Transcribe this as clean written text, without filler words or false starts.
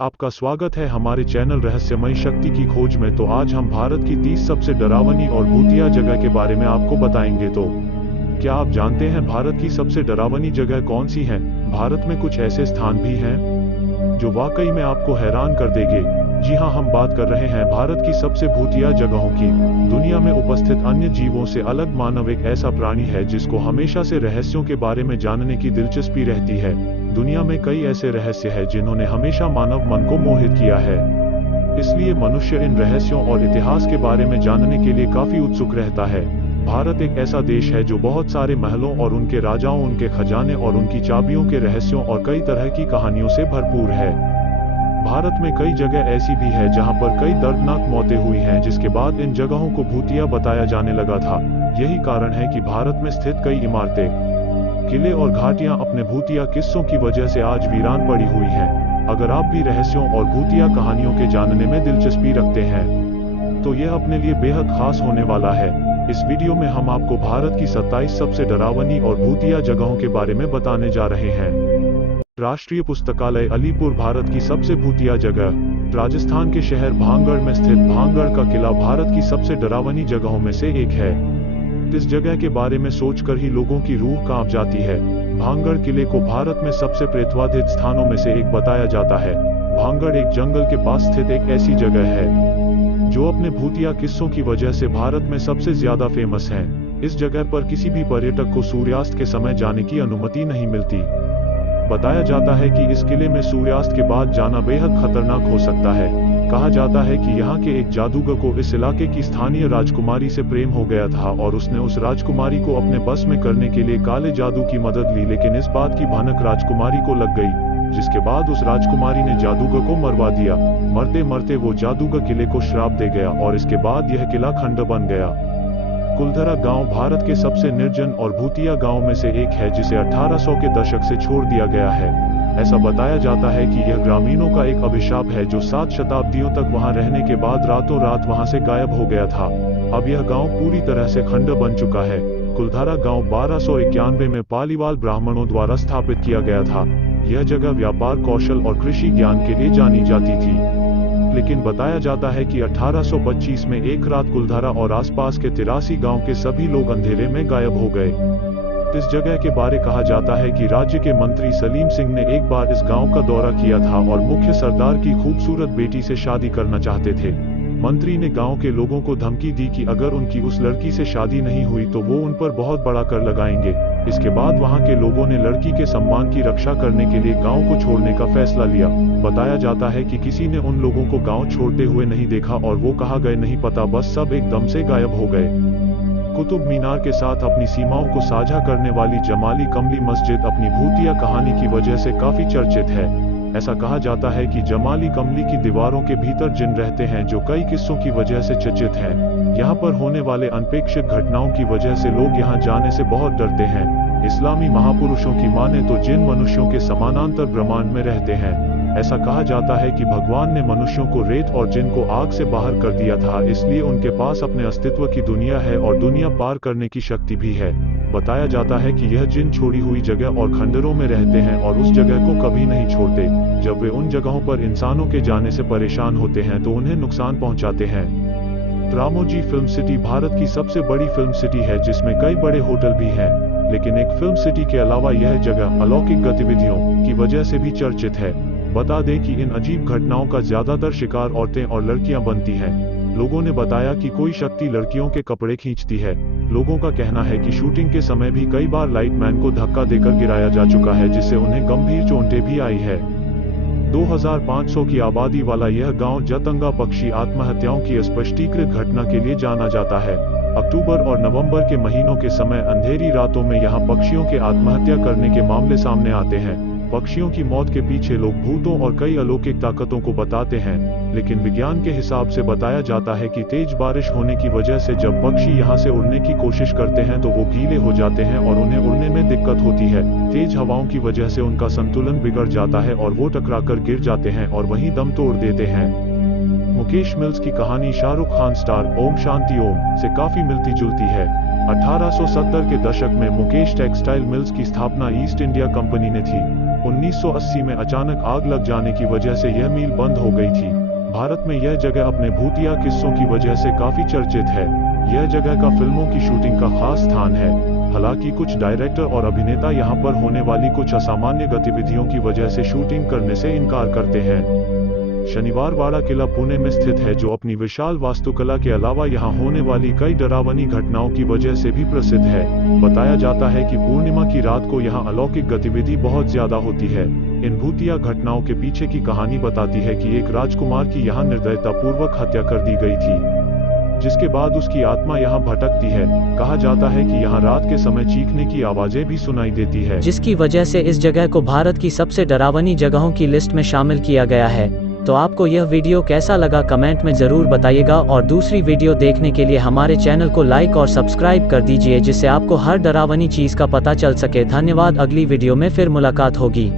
आपका स्वागत है हमारे चैनल रहस्यमयी शक्ति की खोज में। तो आज हम भारत की 30 सबसे डरावनी और भूतिया जगह के बारे में आपको बताएंगे। तो क्या आप जानते हैं भारत की सबसे डरावनी जगह कौन सी है? भारत में कुछ ऐसे स्थान भी हैं जो वाकई में आपको हैरान कर देंगे। जी हाँ, हम बात कर रहे हैं भारत की सबसे भूतिया जगहों की। दुनिया में उपस्थित अन्य जीवों से अलग मानव एक ऐसा प्राणी है जिसको हमेशा से रहस्यों के बारे में जानने की दिलचस्पी रहती है। दुनिया में कई ऐसे रहस्य हैं जिन्होंने हमेशा मानव मन को मोहित किया है, इसलिए मनुष्य इन रहस्यों और इतिहास के बारे में जानने के लिए काफी उत्सुक रहता है। भारत एक ऐसा देश है जो बहुत सारे महलों और उनके राजाओं, उनके खजाने और उनकी चाबियों के रहस्यों और कई तरह की कहानियों से भरपूर है। भारत में कई जगह ऐसी भी है जहां पर कई दर्दनाक मौतें हुई हैं, जिसके बाद इन जगहों को भूतिया बताया जाने लगा था। यही कारण है कि भारत में स्थित कई इमारतें, किले और घाटियां अपने भूतिया किस्सों की वजह से आज वीरान पड़ी हुई हैं। अगर आप भी रहस्यों और भूतिया कहानियों के जानने में दिलचस्पी रखते हैं तो यह अपने लिए बेहद खास होने वाला है। इस वीडियो में हम आपको भारत की 27 सबसे डरावनी और भूतिया जगहों के बारे में बताने जा रहे हैं। राष्ट्रीय पुस्तकालय अलीपुर भारत की सबसे भूतिया जगह। राजस्थान के शहर भांगड़ में स्थित भांगड़ का किला भारत की सबसे डरावनी जगहों में से एक है। इस जगह के बारे में सोचकर ही लोगों की रूह कांप जाती है। भांगड़ किले को भारत में सबसे प्रेतवाधित स्थानों में से एक बताया जाता है। भांगड़ एक जंगल के पास स्थित एक ऐसी जगह है जो अपने भूतिया किस्सों की वजह से भारत में सबसे ज्यादा फेमस है। इस जगह पर किसी भी पर्यटक को सूर्यास्त के समय जाने की अनुमति नहीं मिलती। बताया जाता है कि इस किले में सूर्यास्त के बाद जाना बेहद खतरनाक हो सकता है। कहा जाता है कि यहाँ के एक जादूगर को इस इलाके की स्थानीय राजकुमारी से प्रेम हो गया था और उसने उस राजकुमारी को अपने बस में करने के लिए काले जादू की मदद ली, लेकिन इस बात की भनक राजकुमारी को लग गई, जिसके बाद उस राजकुमारी ने जादूगर को मरवा दिया। मरते मरते वो जादूगर किले को श्राप दे गया और इसके बाद यह किला खंडर बन गया। कुलधरा गांव भारत के सबसे निर्जन और भूतिया गांव में से एक है, जिसे 1800 के दशक से छोड़ दिया गया है। ऐसा बताया जाता है कि यह ग्रामीणों का एक अभिशाप है जो 7 शताब्दियों तक वहां रहने के बाद रातों रात वहां से गायब हो गया था। अब यह गांव पूरी तरह से खंडर बन चुका है। कुलधारा गांव 1291 में पालीवाल ब्राह्मणों द्वारा स्थापित किया गया था। यह जगह व्यापार कौशल और कृषि ज्ञान के लिए जानी जाती थी, लेकिन बताया जाता है कि 1825 में एक रात कुलधारा और आसपास के 83 गांव के सभी लोग अंधेरे में गायब हो गए। इस जगह के बारे कहा जाता है कि राज्य के मंत्री सलीम सिंह ने एक बार इस गांव का दौरा किया था और मुख्य सरदार की खूबसूरत बेटी से शादी करना चाहते थे। मंत्री ने गांव के लोगों को धमकी दी कि अगर उनकी उस लड़की से शादी नहीं हुई तो वो उन पर बहुत बड़ा कर लगाएंगे। इसके बाद वहां के लोगों ने लड़की के सम्मान की रक्षा करने के लिए गांव को छोड़ने का फैसला लिया। बताया जाता है कि किसी ने उन लोगों को गांव छोड़ते हुए नहीं देखा और वो कहाँ गए नहीं पता, बस सब एकदम से गायब हो गए। कुतुब मीनार के साथ अपनी सीमाओं को साझा करने वाली जमाली कमली मस्जिद अपनी भूतिया कहानी की वजह से काफी चर्चित है। ऐसा कहा जाता है कि जमाली कमली की दीवारों के भीतर जिन रहते हैं जो कई किस्सों की वजह से चर्चित हैं। यहाँ पर होने वाले अनपेक्षित घटनाओं की वजह से लोग यहाँ जाने से बहुत डरते हैं। इस्लामी महापुरुषों की माने तो जिन मनुष्यों के समानांतर ब्रह्मांड में रहते हैं। ऐसा कहा जाता है कि भगवान ने मनुष्यों को रेत और जिन को आग से बाहर कर दिया था, इसलिए उनके पास अपने अस्तित्व की दुनिया है और दुनिया पार करने की शक्ति भी है। बताया जाता है कि यह जिन छोड़ी हुई जगह और खंडरों में रहते हैं और उस जगह को कभी नहीं छोड़ते। जब वे उन जगहों पर इंसानों के जाने से परेशान होते हैं तो उन्हें नुकसान पहुंचाते हैं। रामोजी फिल्म सिटी भारत की सबसे बड़ी फिल्म सिटी है, जिसमें कई बड़े होटल भी हैं, लेकिन एक फिल्म सिटी के अलावा यह जगह अलौकिक गतिविधियों की वजह से भी चर्चित है। बता दें कि इन अजीब घटनाओं का ज्यादातर शिकार औरतें और लड़कियां बनती हैं। लोगों ने बताया कि कोई शक्ति लड़कियों के कपड़े खींचती है। लोगों का कहना है कि शूटिंग के समय भी कई बार लाइटमैन को धक्का देकर गिराया जा चुका है, जिससे उन्हें गंभीर चोटें भी आई है। 2500 की आबादी वाला यह गांव जतंगा पक्षी आत्महत्याओं की स्पष्टीकृत घटना के लिए जाना जाता है। अक्टूबर और नवंबर के महीनों के समय अंधेरी रातों में यहाँ पक्षियों के आत्महत्या करने के मामले सामने आते हैं। पक्षियों की मौत के पीछे लोग भूतों और कई अलौकिक ताकतों को बताते हैं, लेकिन विज्ञान के हिसाब से बताया जाता है कि तेज बारिश होने की वजह से जब पक्षी यहाँ से उड़ने की कोशिश करते हैं तो वो गीले हो जाते हैं और उन्हें उड़ने में दिक्कत होती है। तेज हवाओं की वजह से उनका संतुलन बिगड़ जाता है और वो टकराकर गिर जाते हैं और वहीं दम तोड़ देते हैं। मुकेश मिल्स की कहानी शाहरुख खान स्टार ओम शांति ओम से काफी मिलती जुलती है। 1870 के दशक में मुकेश टेक्सटाइल मिल्स की स्थापना ईस्ट इंडिया कंपनी ने थी। 1980 में अचानक आग लग जाने की वजह से यह मील बंद हो गई थी। भारत में यह जगह अपने भूतिया किस्सों की वजह से काफी चर्चित है। यह जगह का फिल्मों की शूटिंग का खास स्थान है। हालांकि कुछ डायरेक्टर और अभिनेता यहाँ पर होने वाली कुछ असामान्य गतिविधियों की वजह से शूटिंग करने से इनकार करते हैं। शनिवार वाड़ा किला पुणे में स्थित है, जो अपनी विशाल वास्तुकला के अलावा यहाँ होने वाली कई डरावनी घटनाओं की वजह से भी प्रसिद्ध है। बताया जाता है कि पूर्णिमा की रात को यहाँ अलौकिक गतिविधि बहुत ज्यादा होती है। इन भूतिया घटनाओं के पीछे की कहानी बताती है कि एक राजकुमार की यहाँ निर्दयतापूर्वक हत्या कर दी गई थी, जिसके बाद उसकी आत्मा यहाँ भटकती है। कहा जाता है कि यहाँ रात के समय चीखने की आवाजें भी सुनाई देती है, जिसकी वजह से इस जगह को भारत की सबसे डरावनी जगहों की लिस्ट में शामिल किया गया है। तो आपको यह वीडियो कैसा लगा कमेंट में जरूर बताइएगा, और दूसरी वीडियो देखने के लिए हमारे चैनल को लाइक और सब्सक्राइब कर दीजिए, जिससे आपको हर डरावनी चीज का पता चल सके। धन्यवाद। अगली वीडियो में फिर मुलाकात होगी।